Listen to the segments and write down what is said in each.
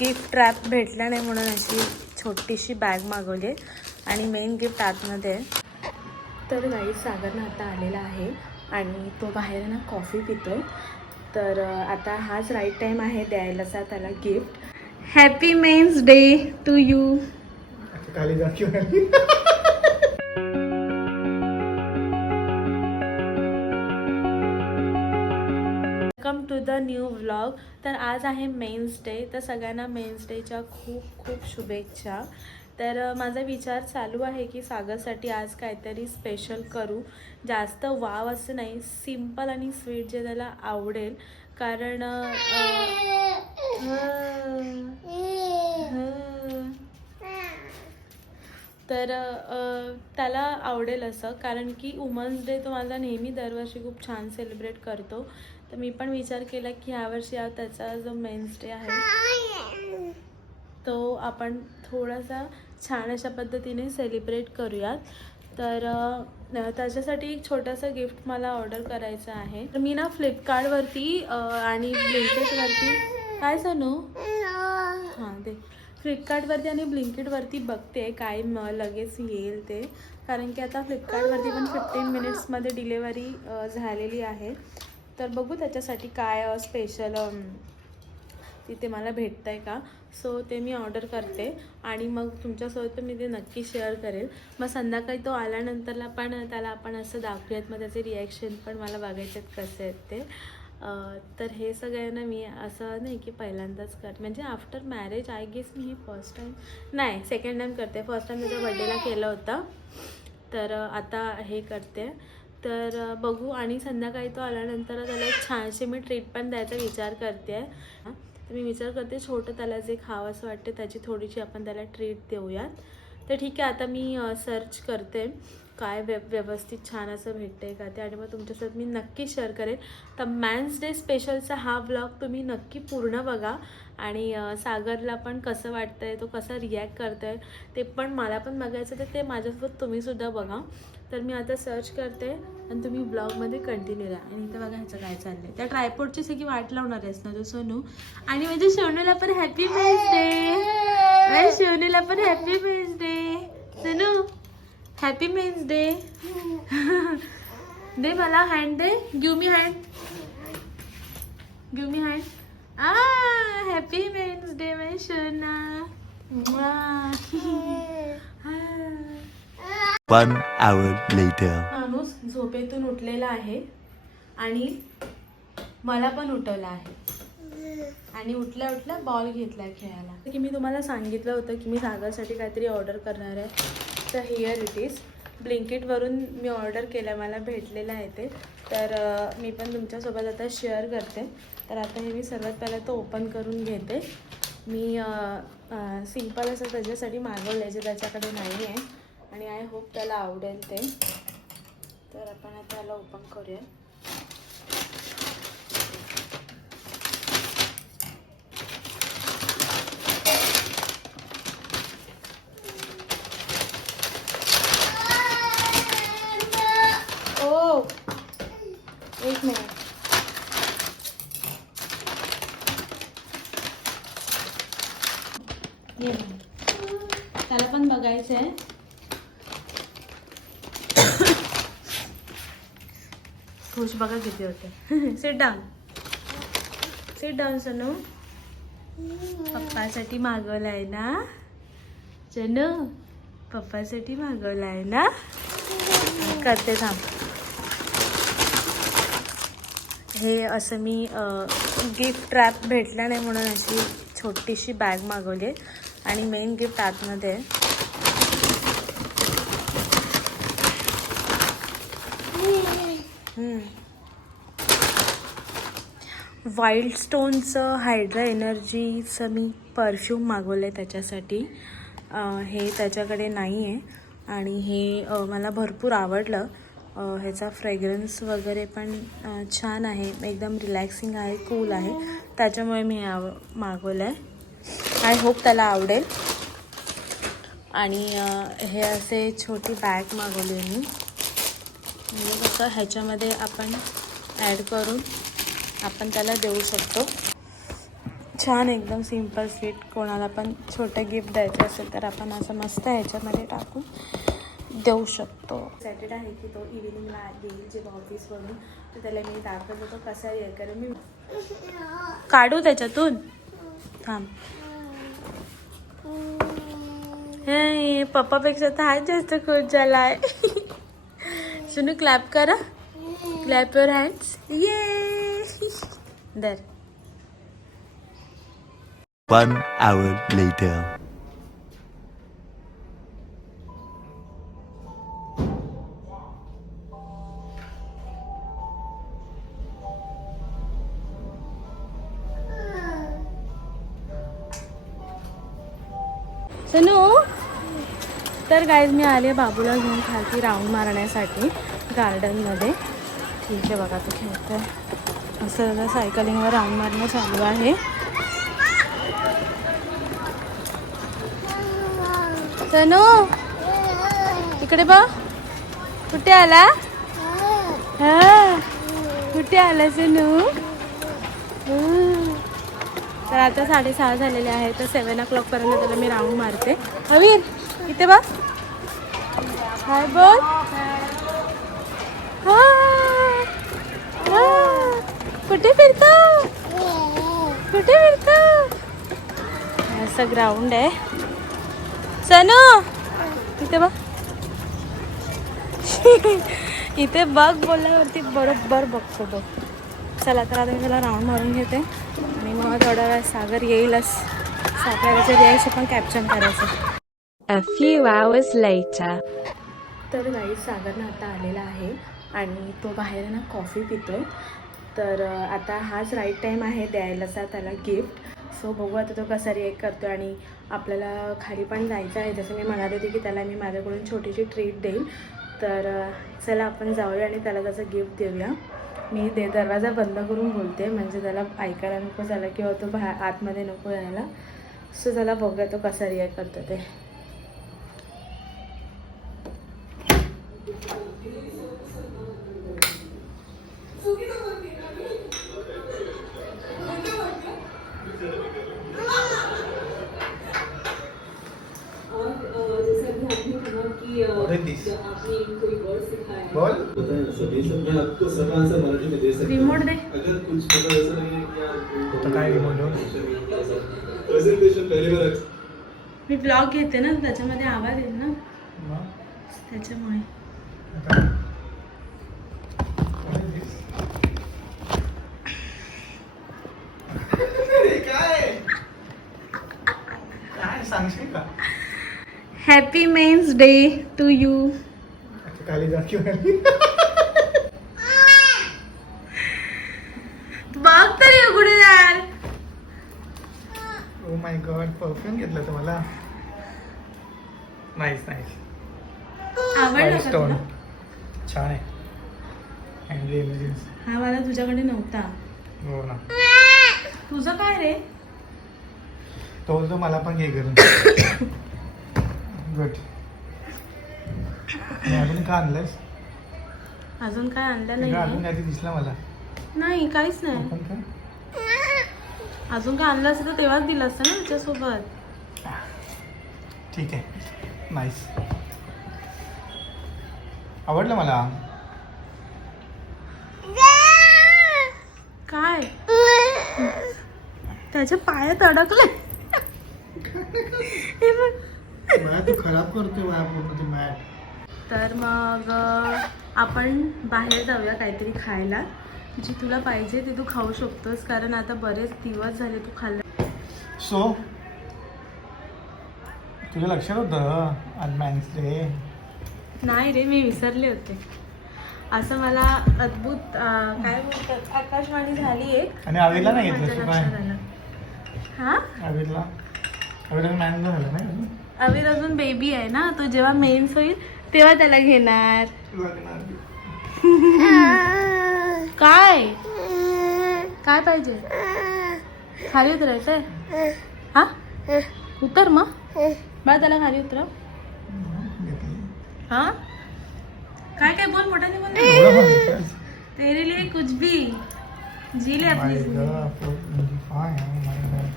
Gift wrap भेटला नाही म्हणून अशी छोटीशी बॅग मागवली आहे. आणि मेन गिफ्ट आतमध्ये आहे तर गाई सागरनं आता आलेला आहे आणि तो बाहेर ना कॉफी पितो तर आता हाच राईट टाईम आहे द्यायलाचा त्याला gift happy men's day to you the new vlog तर आज आहे मेन्स डे तर सगळ्यांना मेन्स डेच्या खूप खूप शुभेच्छा. तर माझा विचार चालू आहे की सागरसाठी आज काहीतरी स्पेशल करू. जास्त वाव असं नाही. सिंपल आणि स्वीट जे त्याला आवडेल. कारण तर त्याला आवडेल असं. कारण की वुमन्स डे तो माझा नेहमी दरवर्षी खूप छान सेलिब्रेट करतो. तर मी पण विचार केला की ह्यावर्षी त्याचा जो मेन्स डे आहे तो आपण थोडासा छान अशा पद्धतीने सेलिब्रेट करूयात. तर त्याच्यासाठी एक छोटंसं गिफ्ट मला ऑर्डर करायचं आहे. तर मी ना फ्लिपकार्टवरती आणि ब्लिंकेटवरती काय सांगू हां ते फ्लिपकार्टवरती आणि ब्लिंकेटवरती बघते काय म लगेच येईल ते. कारण की आता फ्लिपकार्टवरती पण फिफ्टीन मिनिट्समध्ये डिलेवरी झालेली आहे. तर बघू त्याच्यासाठी काय स्पेशल तिथे मला भेटतं आहे का? सो ते मी ऑर्डर करते आणि मग तुमच्यासोबत मी ते नक्की शेअर करेल. मग संध्याकाळी तो आल्यानंतरला पण त्याला आपण असं दाखवूयात मग त्याचे रिॲक्शन पण मला बघायचे आहेत कसे आहेत ते. तर हे सगळ्यांना मी असं नाही की पहिल्यांदाच कर म्हणजे आफ्टर मॅरेज आय गेस मी हे फर्स्ट टाईम नाही सेकंड टाईम करते. फर्स्ट टाईम त्याच्या बड्डेला केलं होतं. तर आता हे करते. तर बघू आणि संध्याकाळी तो आल्यानंतर त्याला एक छानशी मी ट्रीट पण द्यायचा विचार करते. आहे तर मी विचार करते छोटं त्याला जे खावं असं वाटते त्याची थोडीशी आपण त्याला ट्रीट देऊयात. तर ठीक आहे आता मी सर्च करते. काय व्य व्यवस्थित छान असं भेटतं आहे का ते? आणि मग तुमच्यासोबत मी नक्की शेअर करेन. तर मॅन्स डे स्पेशलचा हा ब्लॉग तुम्ही नक्की पूर्ण बघा. आणि सागरला पण कसं वाटतं आहे तो कसा रिॲक्ट करतो आहे ते पण मला पण बघायचं तर ते माझ्यासोबत तुम्हीसुद्धा बघा. तर मी आता सर्च करते आणि तुम्ही ब्लॉगमध्ये कंटिन्यू राहा आणि इथं बघा ह्याचं काय चाललं आहे त्या ट्रायपोर्टची सगळी वाट लावणार आहेस ना तू सोनू? आणि म्हणजे सोनूला पण हॅपी बर्थडे डे सोनूला पण happy birthday day Sonu? Happy men's day दे मला hand they. Give me hand give me hand a happy men's day my सोना One hour later. माणूस झोपेतून उठलेला आहे आणि मला पण उठवलं आहे. आणि उठल्या उठल्या बॉल घेतला खेळायला. की मी तुम्हाला सांगितलं होतं की मी सागरसाठी काहीतरी ऑर्डर करणार आहे. तर हिअर इट इज ब्लिंकिटवरून मी ऑर्डर केलं मला भेटलेलं आहे ते. तर मी पण तुमच्यासोबत आता शेअर करते. तर आता हे मी सर्वात पहिला तो ओपन करून घेते. मी सिंपल असं त्याच्यासाठी मागवलं आहे जे त्याच्याकडे नाही आहे आणि आय होप त्याला आवडेल ते. तर आपण आता याला ओपन करूया ओ एक मिनिट ये बघ. त्याला पण बघायचं आहे खुश बघा किती होते. Sit down sit down Sanu. पप्पासाठी मागवलं आहे ना? चनू पप्पासाठी मागवलं आहे ना? करते थांब. हे असं मी गिफ्ट रॅप भेटला नाही म्हणून अशी छोटीशी बॅग मागवली आहे. आणि मेन गिफ्ट आतमध्ये आहे. वाईल्ड स्टोनचं हायड्रा एनर्जीचं मी परफ्यूम मागवलं आहे त्याच्यासाठी हे त्याच्याकडे नाही आहे आणि हे मला भरपूर आवडलं. ह्याचा फ्रेग्रन्स वगैरे पण छान आहे. एकदम रिलॅक्सिंग आहे कूल आहे. त्याच्यामुळे मी हे आव मागवलं आहे आय होप त्याला आवडेल. आणि हे असे छोटी बॅग मागवली आहे मी. म्हणजे कसं ह्याच्यामध्ये आपण ॲड करून आपण त्याला देऊ शकतो. छान एकदम सिंपल स्वीट कोणाला पण छोटं गिफ्ट द्यायचं असेल तर आपण असं मस्त ह्याच्यामध्ये टाकून देऊ शकतो. सॅटर्डे आहे की तो इव्हिनिंगला येईल जेव्हा ऑफिसवरून तर त्याला मी दाखवतो तो कसा आहे कारण मी काढू त्याच्यातून. थांब. हे पप्पापेक्षा तर हाच जास्त खुश आहे सुनू क्लॅप करा. क्लॅप युअर हँड्स ये दर. One hour later. सनू तर गाईज मी आले बाबूला घेऊन खालती राऊंड मारण्यासाठी गार्डनमध्ये ठीक आहे बघा तो खेळतोय. असं सायकलिंगवर राऊंड मारणं चालू आहे. तनू इकडे बघ. कुठे आला? हा कुठे आला सनू? तर आता साडेसहा झालेले आहे तर सेवन ओ क्लॉकपर्यंत त्याला मी राऊंड मारते. हवीर इथे बघ. हाय बोल. हां हा. कुठे फिरतो? कुठे फिरतो? असं ग्राउंड आहे. सनू इथे बघ. इथे बघ बोलल्यावरती बरोबर बघतो तो चला तर आता मी त्याला राऊंड मारून घेते. आणि मग थोडा वेळ सागर येईलच. सागराचं रिॲक्शन पण कॅप्चर करायचं. A few hours later. तर गाई सागरनं आता आलेला आहे. आणि तो बाहेर ना कॉफी पितो तर आता हाच राईट टाईम आहे द्यायलाचा त्याला गिफ्ट सो बघू आता तो कसा रिएक्ट करतो आणि आपल्याला खाली पण जायचं आहे. जसं मी म्हणाले होते की त्याला मी माझ्याकडून छोटीशी ट्रीट देईन तर चला आपण जाऊया आणि त्याला त्याचं गिफ्ट देऊया. मी दे दरवाजा बंद करून बोलते. म्हणजे त्याला ऐकायला नको झालं किंवा तो बाहेर आतमध्ये नको यायला. सो त्याला बघूया तो कसा रिॲक्ट करतो ते What is this? बोल सजेशन मैं आपको सब आंसर मराठी में दे सकता हूँ रिमोट दे अगर कुछ पता ऐसा नहीं है कि यार तो काय remote हो? प्रेजेंटेशन पहली बार मी ब्लॉग घेते ना त्याच्यामध्ये आवाज येईल ना? त्याच्यामुळे. Happy men's day to you बघ तरी उघडून यार. ओ माय गॉड परफ्यूम घेतलं तुम्हाला नाईस नाईस स्टोन छान आहे. हँडली इमेजेस हा मला तुझ्याकडे नव्हता. हो ना. तुझं काय रे? तो बोलतो मला पण घे करून गुड अजून का आणलंयस? अजून काय आणलं अजून नाही काय ते दिसलं मला. नाही काहीच नाही. काय? अजून काय आणलं असतं तर तेव्हाच दिलं असतं ना तुझ्यासोबत. ठीक आहे. नाईस आवडलं मला. काय? त्याच्या पायात अडकले. तू खराब करतोय तर मग आपण बाहेर जाऊया काहीतरी खायला. जी तुला पाहिजे ते तू खाऊ शकतोस कारण आता बरेच दिवस झाले तू खाल्लं. सो तुझ्या लक्षात होतं? आज मॅन्स डे नाही रे मी विसरले होते. असं मला अद्भुत अं, काय बोलतात? आकाशवाणी झाली एक. आणि आवीला नाही घेतलं माझ्या तू काय? लक्षात आलं. हा? आवीला आवीला मॅन झालं नाही अजून? अवीर अजून बेबी आहे ना? तो जेव्हा मेन्स होईल तेव्हा त्याला घेणार. लग्नात. काय? काय पाहिजे? खाली उतरायचंय? हा? उतर मग. बा त्याला खाली उतरव. हा? काय काय बोल मोठ्याने बोल. तेरे लिए कुछ भी. जी ले म्हणजे.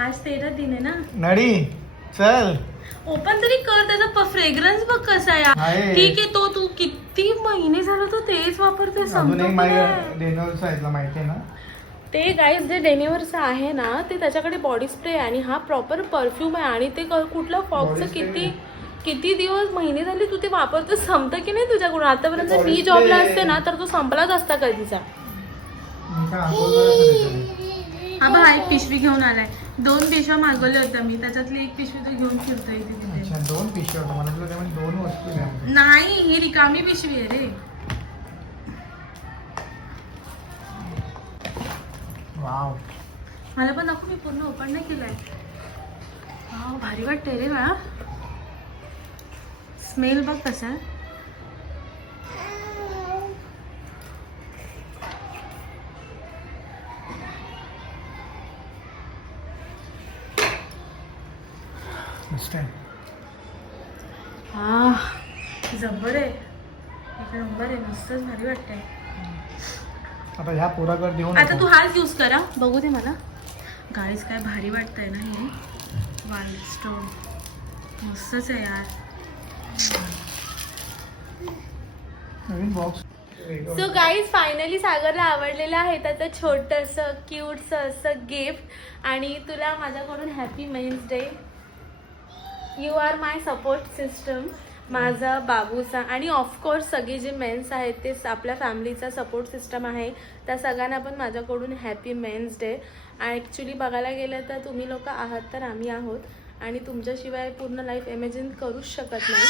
आज तेरा दिन आहे ना? नडी चल. ओपन तरी कर त्याचा फ्रेग्रन्स बघ कसा आहे. ठीक आहे तो तू किती महिने झालं तो तेच वापरतोय साईडला माहिती आहे ना? ते गाईज जे डेनिवर्स आहे ना ते त्याच्याकडे बॉडी स्प्रे आहे आणि हा प्रॉपर परफ्यूम आहे. आणि ते क- कुठलं spray. किती किती दिवस महिने झाले तू ते वापरतो संपतं की नाही तुझ्याकडून? आतापर्यंत मी जॉबला. असते ना तर तो संपलाच असता कधीचा. हा बघा एक पिशवी घेऊन आलाय. दोन पिशव्या मागवल्या होत्या मी. त्याच्यातली एक पिशवी तो घेऊन फिरतोय दोन पिशव्या दोन नाही ही रिकामी पिशवी आहे रे. वाव मला पण नको मी पूर्ण ओपन नाही केलंय. वाव भारी वाटतंय रे मला स्मेल बघ कसा. आहे आहे हा जबर आहे. नंबर आहे मस्तच भारी वाटतंय. आता ह्या पोराकडे देऊ आता तू हाच यूज करा. बघू दे मला. गाईज काय भारी वाटतंय ना हे? व्हाईट स्टोन मस्तच आहे यार. नवीन बॉक्स सो गाईज फायनली सागरला आवडलेलं आहे त्याचं छोटंसं क्यूटचं असं गिफ्ट आणि तुला माझ्याकडून happy men's day you are my support system माझा बाबूचा आणि ऑफकोर्स सगळे जे मेन्स आहेत ते स- आपल्या फॅमिलीचा सपोर्ट सिस्टम आहे. त्या सगळ्यांना पण माझ्याकडून हॅपी मेन्स डे ॲक्च्युली बघायला गेलं तर तुम्ही लोक आहात तर आम्ही आहोत. आणि तुमच्याशिवाय पूर्ण लाईफ इमॅजिन करूच शकत नाही.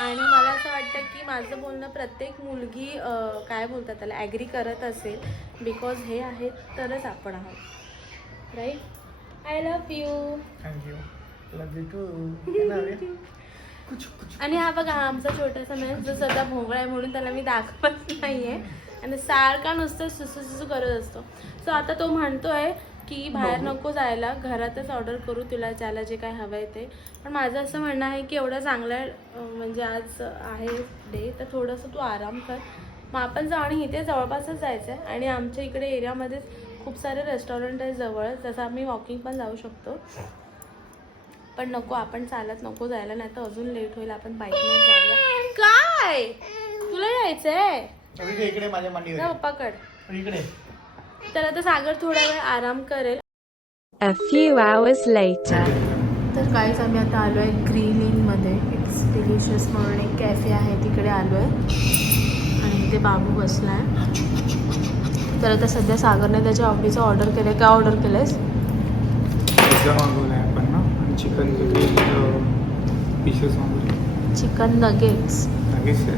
आणि मला असं वाटतं की माझं बोलणं प्रत्येक मुलगी काय बोलतात त्याला ॲग्री करत असेल. बिकॉज हे आहेत तरच आपण आहोत. Right I love you thank you love you too आणि हा बघा हा आमचा छोटासा मॅच जो सध्या भोंगळा आहे म्हणून त्याला मी दाखवत नाहीये. आणि सारखा नुसतं सुसू सुसू करत असतो. सो आता तो म्हणतोय की बाहेर नको जायला घरातच ऑर्डर करू तुला ज्याला जे काय हवं आहे ते. पण माझं असं म्हणणं आहे की एवढं चांगलं म्हणजे आज आहे डे तर थोडंसं तू आराम कर. मग आपण जाऊ आणि इथे जवळपासच जायचं आहे आणि आमच्या इकडे एरियामध्ये खूप सारे रेस्टॉरंट आहे जवळ जसं आम्ही वॉकिंग पण जाऊ शकतो. पण नको आपण चालत नको जायला नाही तर अजून लेट होईल आपण बाईकने जाऊया. काय? तुला यायचंय? इकडे माझ्या मांडीवर. ना ये. पप्पाकड इकडे. तर आता सागर थोडा वेळ आराम करेल. A few hours later. तर काहीच आम्ही आता आलो आहे ग्रीन इनमध्ये इट्स डिलिशियस म्हणून एक कॅफे आहे तिकडे आलो आहे आणि इथे बाबू बसला आहे तर आता सध्या सागरने त्याच्या आवडीचं ऑर्डर केलं आहे काय ऑर्डर केलं आहेस पिझ्झा मागवलाय. चिकन चिकन नगेट्स आहे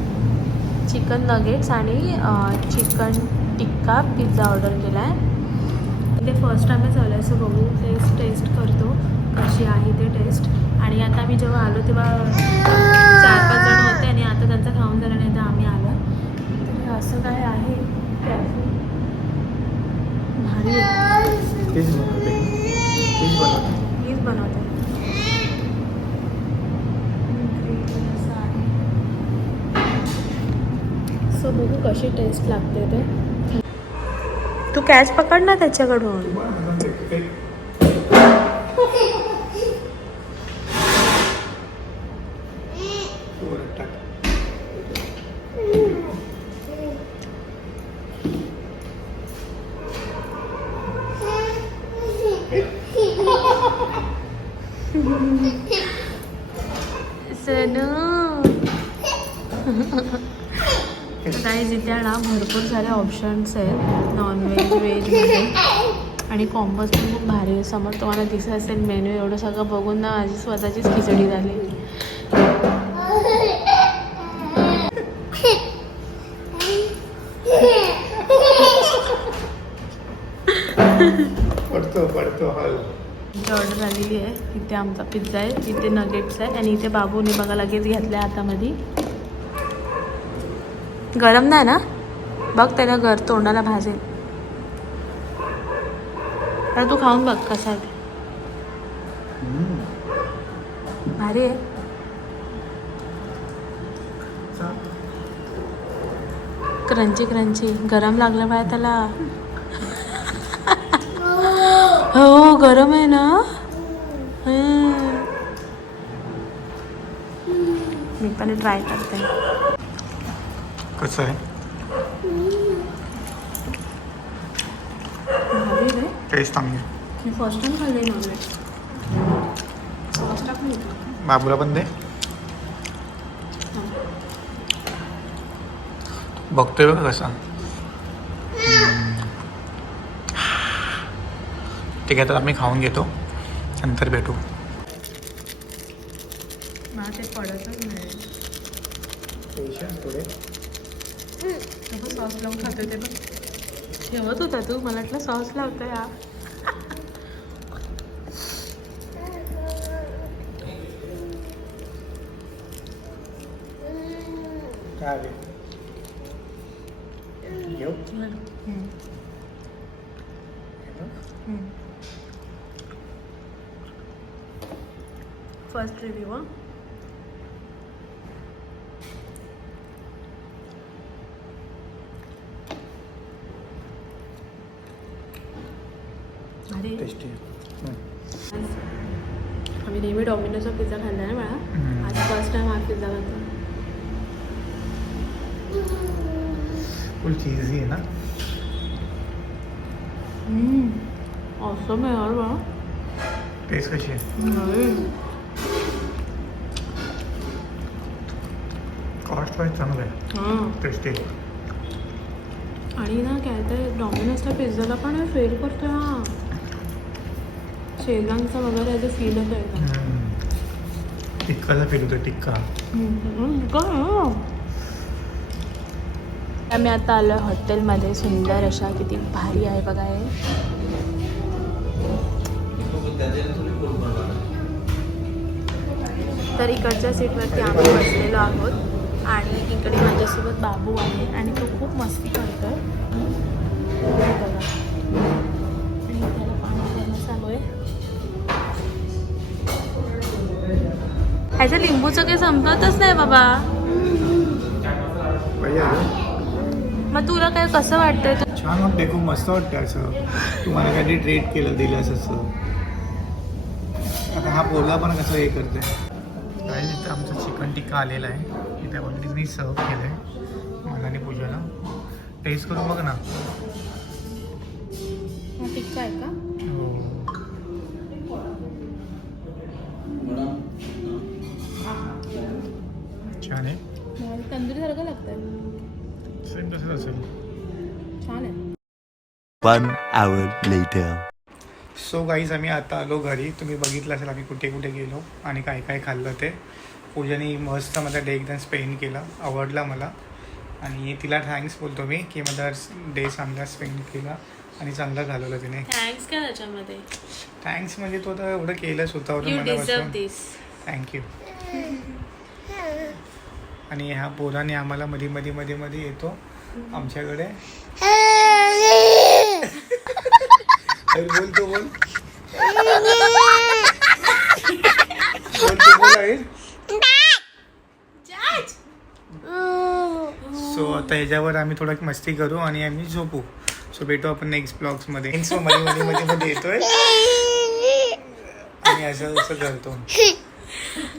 चिकन नगेट्स आणि चिकन टिक्का पिझ्झा ऑर्डर केला आहे ते फर्स्ट टाईमच आलं असं बघू. टेस्ट टेस्ट करतो कशी आहे ते टेस्ट आणि आता आम्ही जेव्हा आलो तेव्हा चार पाच जण होते आणि आता त्यांचं खाऊन झालं नाही तर आम्ही आलो. तर हे असं काय आहे? कॅफे भारी आहे मीच बनवते असं आहे सो बघू कशी टेस्ट लागते ते. तू कॅच पकड ना त्याच्याकडून. सारे ऑप्शन्स आहेत. नॉनव्हेज व्हेजमध्ये आणि कॉम्बोज पण खूप भारी आहे समोर तुम्हाला दिसत असेल मेन्यू एवढं सगळं बघून ना माझी स्वतःचीच खिचडी झाली. पडतो पडतो हल. इथे ऑर्डर आलेली आहे. इथे आमचा पिझ्झा आहे. इथे नगेट्स आहे. आणि इथे बाबूने बघा लगेच घेतल्या हातामध्ये. गरम नाही ना? बघ त्याला घर तोंडाला भाजेल. तर तू खाऊन बघ कसा आहे. भारी आहे. Crunchy crunchy. गरम लागलं बाय त्याला. हो गरम आहे ना. मी पण ट्राय करते. कसं आहे? टेस्ट मी फ़र्स्ट टाइम खाल्ले नॉनव्हेज बाबूला पण दे बघतोय बघा कसा? हम्म. ठीक आहे तर आम्ही खाऊन घेतो. नंतर भेटू. मला ते पडतच नाही. थोडे सॉस लावून खातोय ते पण ठेवत होता तू? मला वाटलं सॉस लावतो या काय आले घेऊ फर्स्ट रिव्ह्यू हा टेस्टी आम्ही नेहमी डॉमिनोजचा पिझ्झा खाल्ला आहे मला. आज फर्स्ट टाइम हा पिझ्झा खातो फुल चीजी आहे ना? ऑसम आहे यार बा टेस्ट कशी आहे? कॉस्ट वाईज चांगलं आहे. हां. टेस्टी आणि ना काय तर डॉमिनोजच्या पिझ्झाला पण फेल करतो हा. शेजवानचा वगैरे याचं फील होतं एकदम टिक्काचा फील होतो टिक्का. आम्ही आता आलो आहे हॉटेलमध्ये सुंदर अशा किती भारी आहे बघा हे. तर इकडच्या सीटवरती आम्ही बसलेलो आहोत आणि इकडे माझ्यासोबत बाबू आहे आणि तो खूप मस्ती करतोय. हे बघा. ह्याच्या लिंबूचं काही संपतच नाही बाबा. मग तुला काय कसं वाटतंय छान वाटते खूप मस्त वाटतं असं. तुम्हाला काहीतरी ट्रेट केलं दिलंस असं. आता हा पोरगा पण कसं हे करते काय इथं आमचं चिकन टिक्का आलेला आहे. इथे ऑलरेडी सर्व केलं आहे मला आणि पूजाला. टेस्ट करून बघ ना. टिक्का आहे का? छान आहे तंदुरी सारखं लागतंय. सेम तसंच असेल छान आहे. One hour later. So guys आम्ही आता आलो घरी. तुम्ही बघितलं असेल आम्ही कुठे कुठे गेलो आणि काय काय खाल्लं ते. पूजाने मस्त माझा डे एकदम स्पेंड केला. आवडला मला. आणि तिला थँक्स बोलतो मी की माझा डे चांगला स्पेंड केला आणि चांगला घालवलं तिने. थँक्स काय त्याच्यामध्ये? थँक्स म्हणजे तो तर एवढं केलं दिस थँक्यू आणि ह्या पोराने आम्हाला मध्ये मध्ये मध्ये मध्ये येतो आमच्याकडे. अरे बोल तो बोल. बोल तो बोल आहे सो आता ह्याच्यावर आम्ही थोडं मस्ती करू आणि आम्ही झोपू. सो भेटू आपण नेक्स्ट ब्लॉग्समध्ये मध्ये. मध्ये मध्ये मध्ये येतोय. आणि असं असं करतो.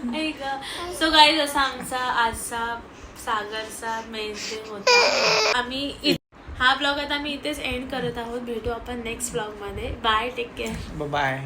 सो गाईज असा आमचा आजचा सागरचा मेन्स डे होता. आम्ही हा ब्लॉग आता आम्ही इथेच एंड करत आहोत. भेटू आपण नेक्स्ट ब्लॉगमध्ये. Bye take care bye